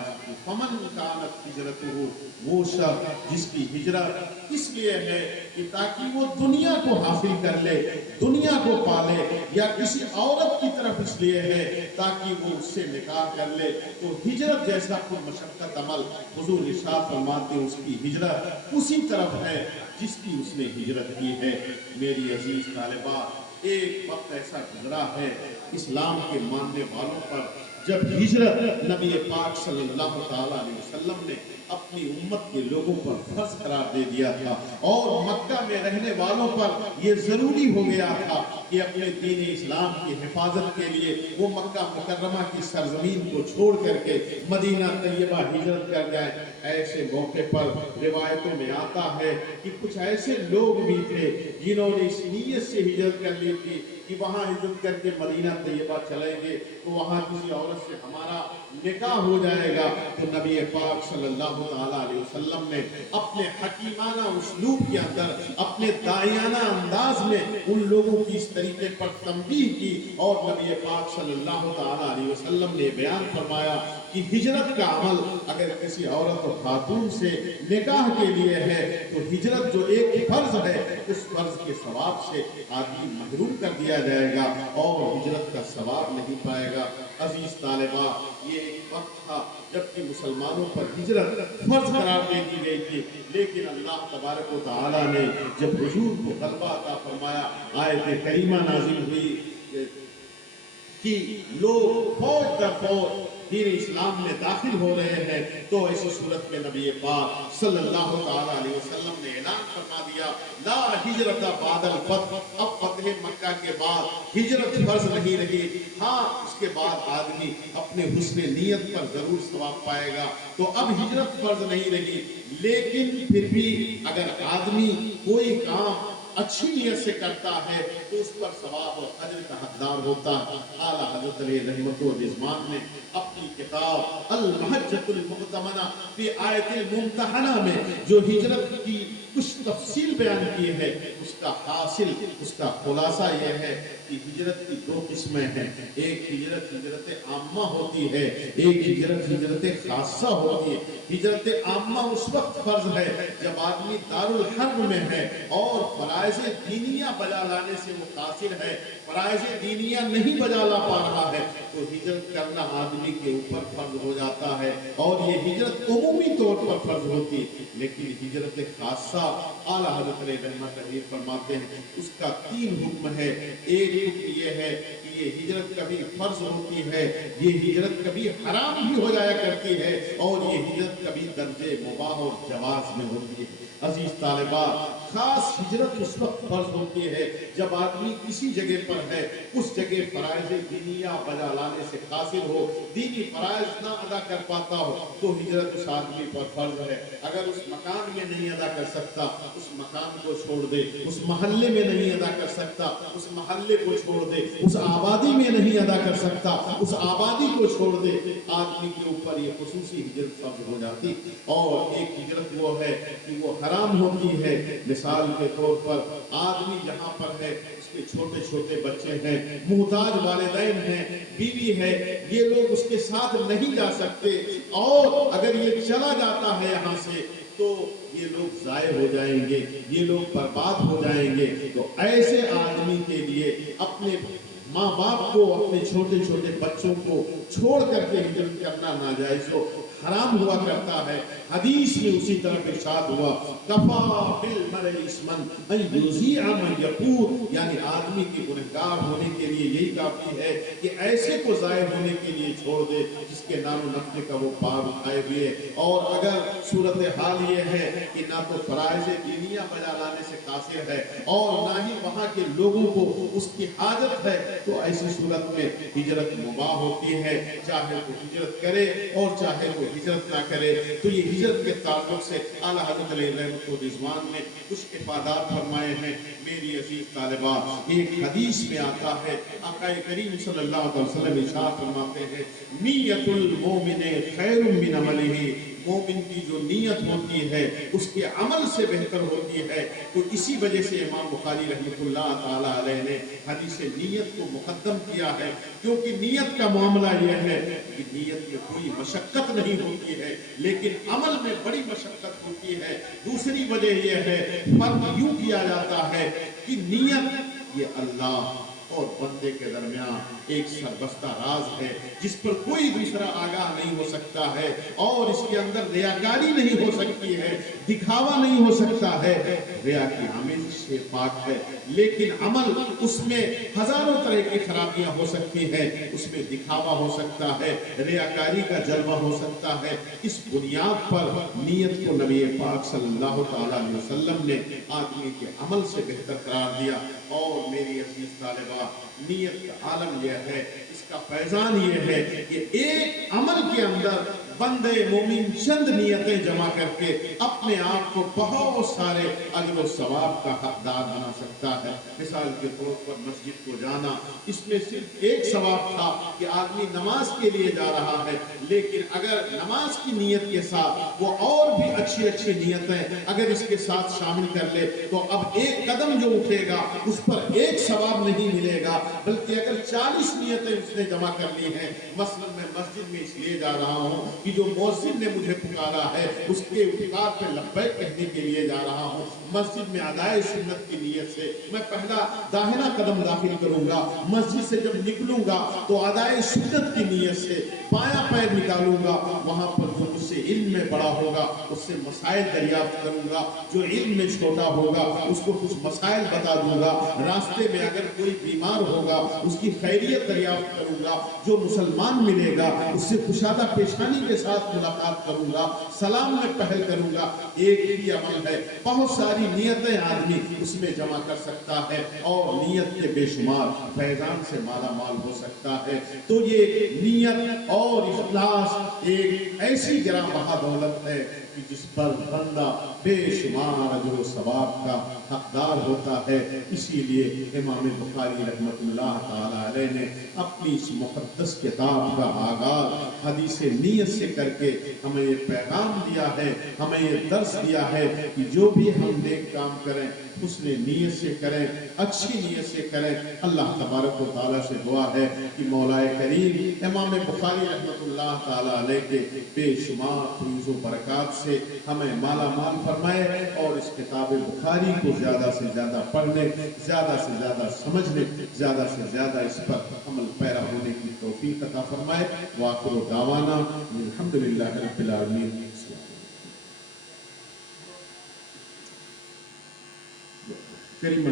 فمن کانت ہجرتہ، وہ شخص جس کی ہجرت اس لیے ہے کہ تاکہ وہ دنیا کو حاصل کر لے، دنیا کو پالے، یا کسی عورت کی طرف اس لیے ہے تاکہ وہ اس سے نکاح کر لے، تو ہجرت جیسا کوئی مشقت عمل حضور ارشاد فرماتے ہیں اس کی ہجرت اسی طرف ہے جس کی اس نے ہجرت کی ہے۔ میری عزیز طالبات، ایک وقت ایسا گزرا ہے اسلام کے ماننے والوں پر جب ہجرت نبی پاک صلی اللہ تعالیٰ علیہ وسلم نے اپنی امت کے لوگوں پر فرض قرار دے دیا تھا، اور مکہ میں رہنے والوں پر یہ ضروری ہو گیا تھا کہ اپنے دین اسلام کی حفاظت کے لیے وہ مکہ مکرمہ کی سرزمین کو چھوڑ کر کے مدینہ طیبہ ہجرت کر جائیں۔ ایسے موقع پر روایتوں میں آتا ہے کہ کچھ ایسے لوگ بھی تھے جنہوں نے اس نیت سے ہجرت کر لی تھی کہ وہاں ہجرت کر کے مدینہ طیبہ چلیں گے تو وہاں کسی عورت سے ہمارا نکاح ہو جائے گا، تو نبی پاک صلی اللہ تعالیٰ علیہ وسلم نے اپنے حکیمانہ اسلوب کے اندر، اپنے داعیانہ انداز میں ان لوگوں کی اس طریقے پر تنبیہ کی، اور نبی پاک صلی اللہ تعالیٰ علیہ وسلم نے بیان فرمایا کہ ہجرت کا عمل اگر کسی عورت و خاتون سے نکاح کے لیے ہے تو ہجرت جو ایک فرض ہے اس فرض کے ثواب سے آدمی محروم کر دیا جائے گا اور ہجرت کا ثواب نہیں پائے گا۔ عزیز طالبہ، یہ ایک وقت تھا جبکہ مسلمانوں پر ہجرت فرض قرار دے دی گئی تھی، لیکن اللہ تبارک و تعالیٰ نے جب حضور کو غلبہ عطا فرمایا، آیت کریمہ نازل ہوئی کہ لوگ فوج در فوج دین اسلام میں داخل ہو رہے ہیں، تو ایسی صورت میں نبی پاک صلی اللہ تعالی علیہ وسلم نے اعلان فرما دیا لا ہجرت بعد الفتح، اب فتح مکہ کے بعد ہجرت فرض نہیں رہی، ہاں اس کے بعد آدمی اپنے حسن نیت پر ضرور ثواب پائے گا، تو اب ہجرت فرض نہیں رہی، لیکن پھر بھی اگر آدمی کوئی کام اچھی نیت سے کرتا ہے تو اس پر ثواب اور اجر کا حقدار ہوتا ہے۔ اعلیٰ حضرت علیہ رحمت و رضوان نے اپنی کتاب المحجۃ المؤتمنہ فی آیۃ الممتحنہ میں جو ہجرت کی کچھ تفصیل بیان کی ہے، اس کا حاصل، اس کا خلاصہ یہ ہے کہ ہجرت کی دو قسمیں ہیں، ایک ہجرت ہجرت عامہ ہوتی ہے، ایک ہجرت ہجرت خاصہ ہوتی ہے۔ ہجرت عامہ اس وقت فرض ہے جب آدمی دارالحرب میں ہے اور فرائض دینیہ بجا لانے سے وہ قاصر ہے، فرائض دینیہ نہیں بجا لا پا رہا ہے، تو ہجرت کرنا آدمی کے اوپر فرض ہو جاتا ہے، اور یہ ہجرت عمومی طور پر فرض ہوتی ہے۔ لیکن ہجرت خاصہ اعلیٰ حضرت علیہ رحمت اللہ فرماتے ہیں اس کا 3 حکم ہے۔ ایک حکم یہ ہے کہ یہ ہجرت کبھی فرض ہوتی ہے، یہ ہجرت کبھی حرام بھی ہو جایا کرتی ہے، اور یہ ہجرت کبھی درجے مباح اور جواز میں ہوتی ہے۔ عزیز طالبہ، خاص ہجرت اس وقت فرض ہوتی ہے جب آدمی کسی جگہ پر ہے، اس جگہ فرائض دینیہ بجا لانے سے قاصر ہو، دینی فرائض نہ ادا کر پاتا ہو، تو ہجرت اس آدمی پر فرض ہے۔ اگر اس مکان میں نہیں ادا کر سکتا، اس مکان کو چھوڑ دے، اس محلے میں نہیں ادا کر سکتا، اس محلے کو چھوڑ دے، اس آبادی میں نہیں ادا کر سکتا، اس آبادی کو چھوڑ دے، آدمی کے اوپر یہ خصوصی ہجرت فرض ہو جاتی۔ اور ایک ہجرت وہ ہے کہ وہ حرام ہوتی ہے، مثال کے طور پر آدمی جہاں پر ہے اس کے چھوٹے چھوٹے بچے ہیں، محتاج والدین ہیں، بیوی ہے، یہ لوگ اس کے ساتھ نہیں جا سکتے، اور اگر یہ چلا جاتا ہے یہاں سے تو یہ لوگ ضائع ہو جائیں گے، یہ لوگ برباد ہو جائیں گے۔ تو ایسے آدمی کے لیے اپنے ماں باپ کو، اپنے چھوٹے چھوٹے بچوں کو چھوڑ کر کے ہجرت کرنا ناجائز ہو، حرام ہوا کرتا ہے۔ حدیث میں اسی طرح ارشاد ہوا کفا بالمرء اثما ان یذیع من یقول، یعنی آدمی کے گنہگار ہونے کے لیے یہی کافی ہے کہ ایسے کو ضائع ہونے کے لیے چھوڑ دے جس کے نام و نقشے کا وہ پار اٹھائے ہوئے۔ اور اگر صورتحال یہ ہے کہ نہ تو فرائض دینیہ بجا لانے سے قاصر ہے اور نہ ہی وہاں کے لوگوں کو اس کی حاجت ہے، تو ایسی صورت میں ہجرت مباح ہوتی ہے، چاہے وہ ہجرت کرے اور چاہے وہ ہجرت نہ کرے۔ تو یہ ہجرت کے تعلق سے اعلیٰ حضرت علیہ رحمت و رضوان نے کچھ افادات فرمائے ہیں۔ میری عزیز طالبہ، ایک حدیث میں آتا ہے، آقا کریم صلی اللہ علیہ وسلم ارشاد فرماتے ہیں نیت المومن خیر من عملہ، مومن کی جو نیت ہوتی ہے اس کے عمل سے بہتر ہوتی ہے۔ تو اسی وجہ سے امام بخاری رحمۃ اللہ تعالی علیہ نے حدیث نیت کو مقدم کیا ہے، کیونکہ نیت کا معاملہ یہ ہے کہ نیت میں کوئی مشقت نہیں ہوتی ہے لیکن عمل میں بڑی مشقت ہوتی ہے۔ دوسری وجہ یہ ہے، فرق یوں کیا جاتا ہے کہ نیت یہ اللہ اور بندے کے درمیان ایک سربستہ راز ہے جس پر کوئی دوسرا آگاہ نہیں ہو سکتا ہے، اور اس کے اندر ریاکاری نہیں ہو سکتی ہے، دکھاوا نہیں ہو سکتا ہے، ریا کی آمیزش سے پاک ہے۔ لیکن عمل اس میں ہزاروں طرح کی خرابیاں ہو سکتی ہیں، اس میں دکھاوا ہو سکتا ہے، ریاکاری کا جلوہ ہو سکتا ہے۔ اس بنیاد پر نیت کو نبی پاک صلی اللہ تعالی علیہ وسلم نے آدمی کے عمل سے بہتر قرار دیا۔ اور میری عزیز طالبہ، نیت کا عالم یہ ہے، اس کا فیضان یہ ہے کہ ایک عمل کے اندر بندے مومن چند نیتیں جمع کر کے اپنے آپ کو بہت سارے اجر و ثواب کا حقدار بنا سکتا ہے۔ مثال کے طور پر مسجد کو جانا، اس میں صرف ایک ثواب تھا کہ آدمی نماز کے لیے جا رہا ہے، لیکن اگر نماز کی نیت کے ساتھ وہ اور بھی اچھی اچھی نیتیں اگر اس کے ساتھ شامل کر لے تو اب ایک قدم جو اٹھے گا اس پر ایک ثواب نہیں ملے گا، بلکہ اگر 40 نیتیں اس نے جمع کر لی ہیں، مثلا میں مسجد میں اس لیے جا رہا ہوں کہ جو مؤذن نے مجھے پکارا ہے اس کے اتباع پہ لبیک کہنے کے لیے جا رہا ہوں، مسجد میں ادائے سنت کی نیت سے میں پہلا داہنا قدم داخل کروں گا، مسجد سے جب نکلوں گا تو ادائے سنت کی نیت سے بایاں پیر نکالوں گا، وہاں پر جو مجھ سے علم میں میں بڑا ہوگا اس سے مسائل دریافت کروں گا، جو علم میں چھوٹا ہوگا اس کو کچھ مسائل بتا دوں گا، راستے میں اگر کوئی بیمار ہوگا اس کی خیریت دریافت کروں گا، جو مسلمان ملے گا اس سے کشادہ پیشانی کے ساتھ ملاقات کروں گا، سلام میں پہل کروں گا۔ ایک ہی عمل ہے، بہت ساری نیتیں آدمی اس میں جمع کر سکتا ہے اور نیت کے بے شمار فیضان سے مالا مال ہو سکتا ہے۔ تو یہ نیت اور اخلاص ایک ایسی گراں بہا دولت ہے کہ جس پر بندہ بے شمار اجر و ثواب کا حقدار ہوتا ہے۔ اسی لیے امام بخاری رحمۃ اللہ تعالی علیہ نے اپنی اس مقدس کتاب کا آغاز حدیث نیت سے کر کے ہمیں یہ پیغام دیا ہے، ہمیں یہ درس دیا ہے کہ جو بھی ہم نیک کام کریں حسن نیت سے کریں، اچھی نیت سے کریں۔ اللہ تبارک و تعالیٰ سے دعا ہے کہ مولا کریم امام بخاری رحمۃ اللہ تعالیٰ علیہ کے بے شمار فیض و برکات سے ہمیں مالا مال فرمائے اور اس کتاب بخاری کو زیادہ سے زیادہ پڑھنے، زیادہ سے زیادہ سمجھنے، زیادہ سے زیادہ اس پر عمل پیرا ہونے کی توفیق عطا فرمائے۔ وآخر دعوانا الحمدللہ رب العالمین۔ کریم